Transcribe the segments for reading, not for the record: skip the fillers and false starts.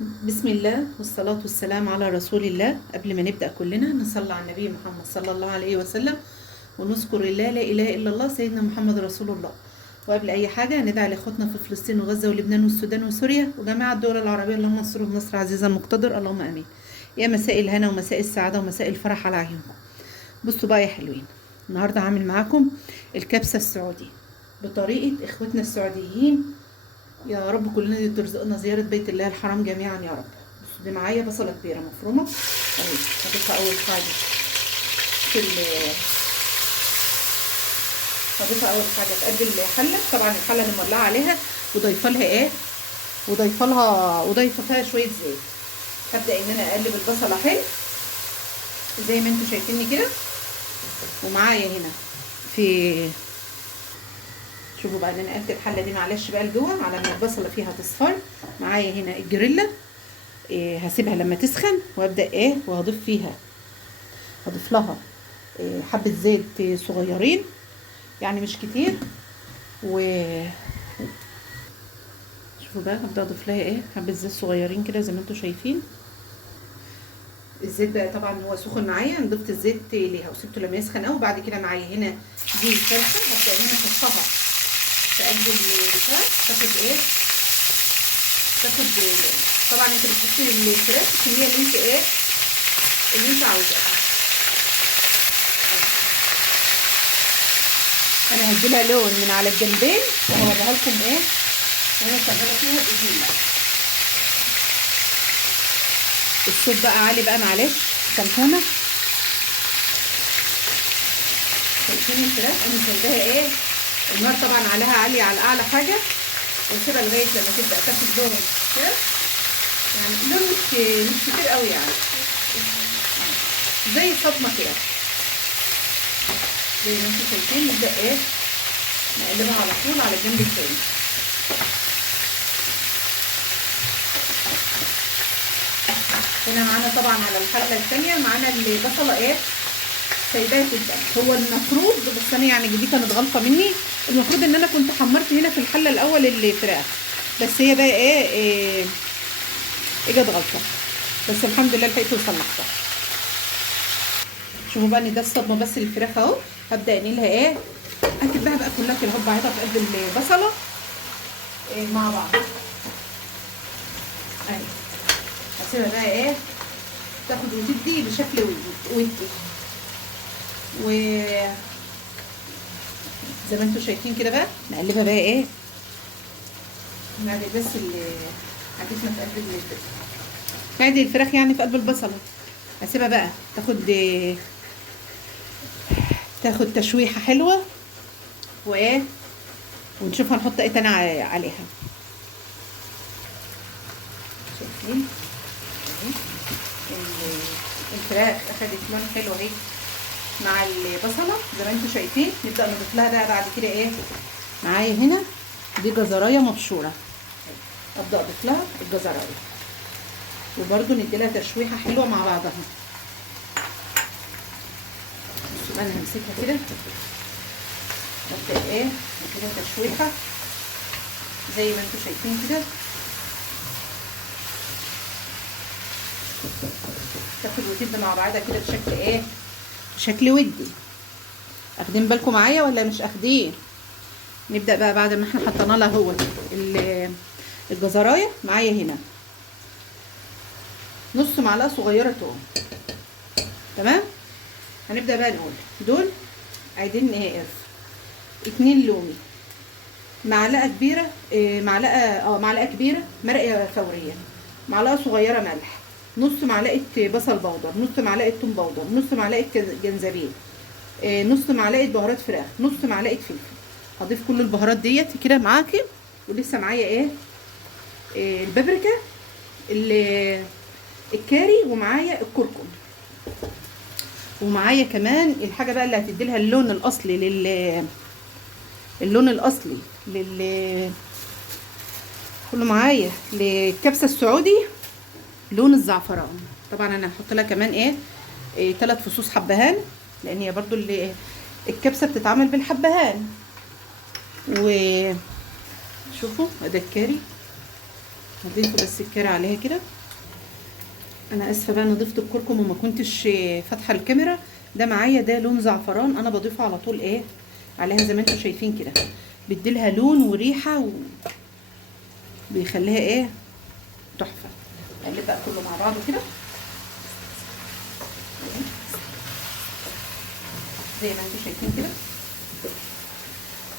بسم الله والصلاة والسلام على رسول الله. قبل ما نبدأ كلنا نصلي على النبي محمد صلى الله عليه وسلم ونذكر الله لا إله إلا الله سيدنا محمد رسول الله. وقبل أي حاجة ندعي لإخواتنا في فلسطين وغزة ولبنان والسودان وسوريا وجميع الدول العربية، اللهم انصرهم نصر عزيزا مقتدر، اللهم آمين. يا مساء الهنا ومساء السعادة ومساء الفرح على عيونكم. بصوا بقى يا حلوين، النهاردة هعمل معاكم الكبسة السعودي بطريقة إخوتنا السعوديين. يا رب كلنا ترزقنا زيارة بيت الله الحرام جميعا يا رب. بصوا دي معايا بصلة كبيرة مفرومة اهي، هضيفها أول حاجة في هضيفها أول حاجة في قلب الحلة. طبعا الحلة اللي مولعة عليها وضايفة لها ايه، وضايفة فيها شوية زيت. هبدأ إن أنا أقلب البصلة حلو زي ما انتوا شايفيني كده. ومعايا هنا في شوفوا بقى ان انا قلت الحله دي معلش بقى لجوه على ما البصله فيها تصفر. معايا هنا الجريلا هسيبها لما تسخن وابدا هضيف لها حبه زيت صغيرين يعني مش كتير. و شوفوا بقى هبدا اضيف لها حبه زيت صغيرين كده زي ما انتم شايفين. الزيت بقى طبعا هو سخن معايا، ضفت الزيت ليها وسبته لما يسخن قوي. بعد كده معايا هنا دي الفرخه هبدا ان انا احطها في قلب البتاع تاخد طبعا انت بتحطي الفراخ الكميه اللي انت عاوزاها. انا هديلها لون من على الجنبين وهوريها لكم وانا شغاله فيها بايدينا. الصوت بقى عالي بقى معلش سامحونا. شايفين الفراخ انا سايباها النار طبعا عليها عاليه على اعلى حاجه، واسيبها لغايه لما تبدا تاخد لون كده، يعني لون مش كتير قوي يعني زي الصدمه كده زي ما انتم شايفين. نبدا نقلبها على طول على الجنب التاني. هنا معانا طبعا على الحله الثانيه معانا البصله سايباها جدا. هو المفروض بس انا يعني دي كانت غلطه مني، المفروض ان انا كنت حمرت هنا في الحله الاول الفراخ، بس هي بقى اجت غلطه، بس الحمد لله لحقت وصلحتها. شوفوا بقى ان ده الصدمه بس الفراخ اهو. هبدا انقلها هتتباع بقى كلها كده اهو بعضها في قلب البصله مع بعض اهي. هسيبها بقى تاخد وتدي بشكل ودي وزي ما انتوا شايفين كده. بقى نقلبها بقى نعمل بس عدتنا في قلب الفراخ، نعدي الفراخ يعني في قلب البصله. هسيبها بقى تاخد تشويحه حلوه ونشوف هنحط ايه تاني عليها. شايفين الفراخ اخدت لون حلو اهي مع البصله زي ما انتم شايفين. نبدا نضيف لها بقى بعد كده معايا هنا دي جزرايه مبشوره، ابدا اضيف لها الجزرايه وبرده ندي لها تشويحه حلوه مع بعضها. بصوا انا همسكها كده ابدا نديلها تشويحه زي ما انتم شايفين كده، تاخد وتدي مع بعضها كده بشكل بشكل ودي. اخدين بالكم معايا ولا مش اخدين؟ نبدا بقى بعد ما احنا حطينا لها هو الجزرايه. معايا هنا نص معلقه صغيره توم، تمام. هنبدا بقى نقول دول عايزين قرفه، 2 لومي، معلقه كبيره معلقه كبيره مرقه فوريه، معلقه صغيره ملح، نص معلقه بصل بودر، نص معلقه توم بودر، نص معلقه جنزبيل، نص معلقه بهارات فراخ، نص معلقه فلفل. هضيف كل البهارات ديت كده معاكي. ولسه معايا البابريكا، الكاري، ومعايا الكركم، ومعايا كمان الحاجه بقى اللي هتدي لها اللون الاصلي كله معايا للكبسه السعودي، لون الزعفران. طبعا انا هحط لها كمان 3 فصوص حبهان، لان هي برضو الكبسه بتتعمل بالحبهان. وشوفوا ده الكاري هضيف بس الكاري عليها كده. انا اسفه بقى انا ضفت الكركم وما كنتش فاتحه الكاميرا. ده معايا ده لون زعفران، انا بضيفه على طول ايه عليها زي ما انتم شايفين كده، بيديلها لون وريحه وبيخليها ايه تحفه. اقلب بقى كله مع بعضه كده زي ما انتم شايفين كده.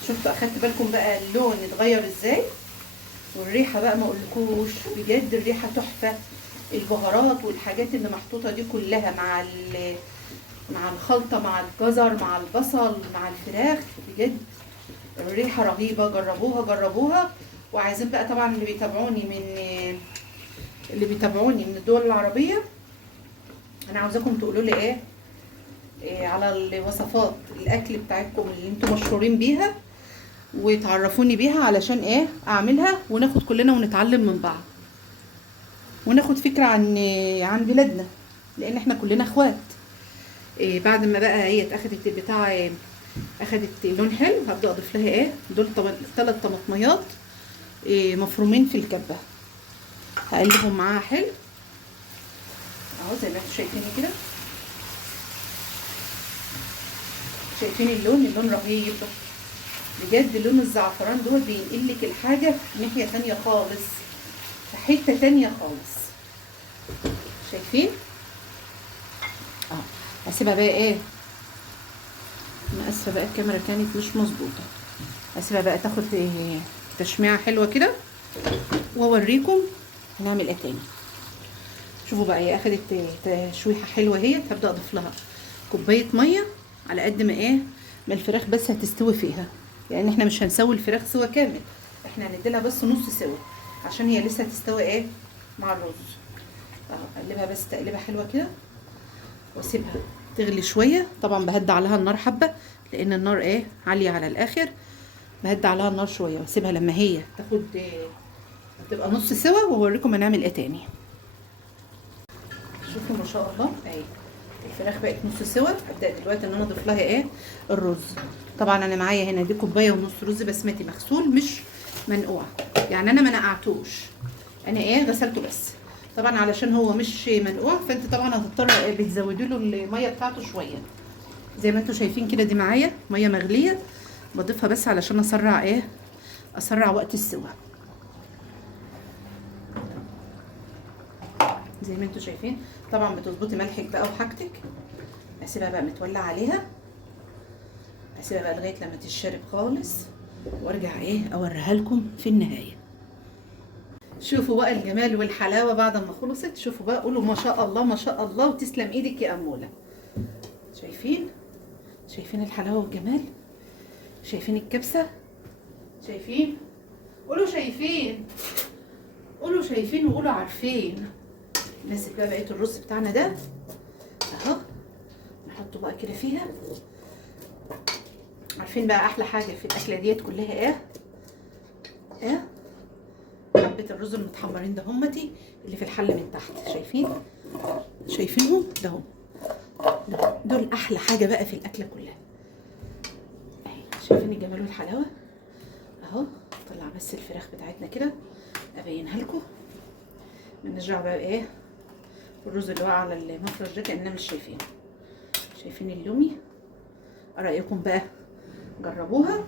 شفتوا اخدت بالكم بقى اللون اتغير ازاي، والريحه بقى ما اقولكوش بجد الريحه تحفه. البهارات والحاجات اللي محطوطه دي كلها مع الخلطه مع الجزر مع البصل مع الفراخ، بجد الريحه رهيبه. جربوها. وعايزين بقى طبعا اللي بيتابعوني من الدول العربيه، انا عاوزاكم تقولوا لي إيه على الوصفات الاكل بتاعتكم اللي انتم مشهورين بيها، وتعرفوني بيها علشان ايه اعملها، وناخد كلنا ونتعلم من بعض، وناخد فكرة عن بلادنا، لان احنا كلنا اخوات. بعد ما بقى هي اخدت البتاع اخدت لون حلو، هبدأ اضيف لها دول 3 طماطميات مفرومين في الكبة، هقلبهم معاها حلو اهو زي ما انتم شايفين كده. شايفين اللون رهيب بجد. لون الزعفران دول بينقلك الحاجة في ناحية تانية خالص، في حتة تانية خالص. شايفين هسيبها بقى انا اسفة بقى الكاميرا كانت مش مظبوطة. هسيبها بقى تاخد تشميعة حلوة كده، واوريكم هنعمل ايه تاني. شوفوا بقى هي اخدت تشويحة حلوة، هي هبدأ اضيف لها كوباية مية على قد ما الفراخ بس هتستوي فيها، يعني احنا مش هنسوي الفراخ سوا كامل، احنا هنديلها بس نص سوا عشان هي لسه هتستوي مع الرز. اقلبها بس تقليبه حلوه كده، واسيبها تغلي شويه. طبعا بهدي عليها النار حبه لان النار عاليه على الاخر، بهدي عليها النار شويه واسيبها لما هي تبقى نص سوا، واوريكم هنعمل ايه تاني. شوفوا ما شاء الله الفراخ بقت نص سوا. هبدا دلوقتي ان انا اضيف لها الرز. طبعا انا معايا هنا دي كوبايه ونص رز بسمتي مغسول مش منقوع، يعني انا ما نقعتوش، انا غسلته بس. طبعا علشان هو مش منقوع فانت طبعا هتضطر بتزودوا له الميه بتاعته شويه زي ما انتم شايفين كده. دي معايا ميه مغليه بضيفها بس علشان اسرع وقت السوا زي ما انتم شايفين. طبعا بتظبطي ملحك بقى وحاجتك. اسيبها بقى متولع عليها، اسيبها بقى لغايه لما تتشرب خالص، وارجع اوريها لكم في النهايه. شوفوا بقى الجمال والحلاوه بعد ما خلصت. شوفوا بقى قولوا ما شاء الله ما شاء الله، وتسلم ايدك يا اموله. شايفين الحلاوه والجمال، شايفين الكبسه، شايفين قولوا شايفين وقولوا عارفين. نمسك بقى بقيه الرز بتاعنا ده اهو، نحطه بقى كده فيها. عارفين بقى احلى حاجه في الاكله ديت كلها حبه الرز المتحمرين ده همتي اللي في الحله من تحت. شايفينهم ده هم دول احلى حاجه بقى في الاكله كلها. شايفين الجمال والحلاوه اهو. طلع بس الفراخ بتاعتنا كده ابينها لكم. بنرجع بقى الرز اللي واقع على المفرش ده كاننا مش شايفين اللومي. رايكم بقى جربوها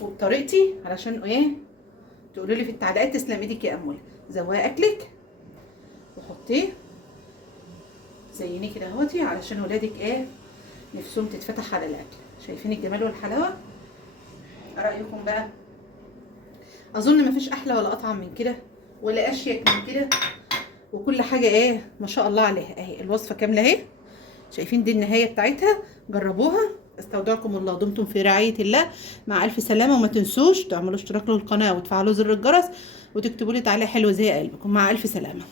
وبطريقتي علشان تقولوا لي في التعليقات. تسلم ايدك يا اموله. زوقي اكلك وحطيه زيني كده اهوتي علشان ولادك نفسهم تتفتح على الاكل. شايفين الجمال والحلاوه. رايكم بقى. اظن مفيش احلى ولا اطعم من كده ولا اشيك من كده، وكل حاجه ما شاء الله عليها. الوصفه كامله شايفين دي النهايه بتاعتها. جربوها. استودعكم الله، دمتم في رعايه الله، مع الف سلامه. وما تنسوش تعملوا اشتراك للقناه وتفعلوا زر الجرس وتكتبوا لي تعليق حلو زي قلبكم. مع الف سلامه.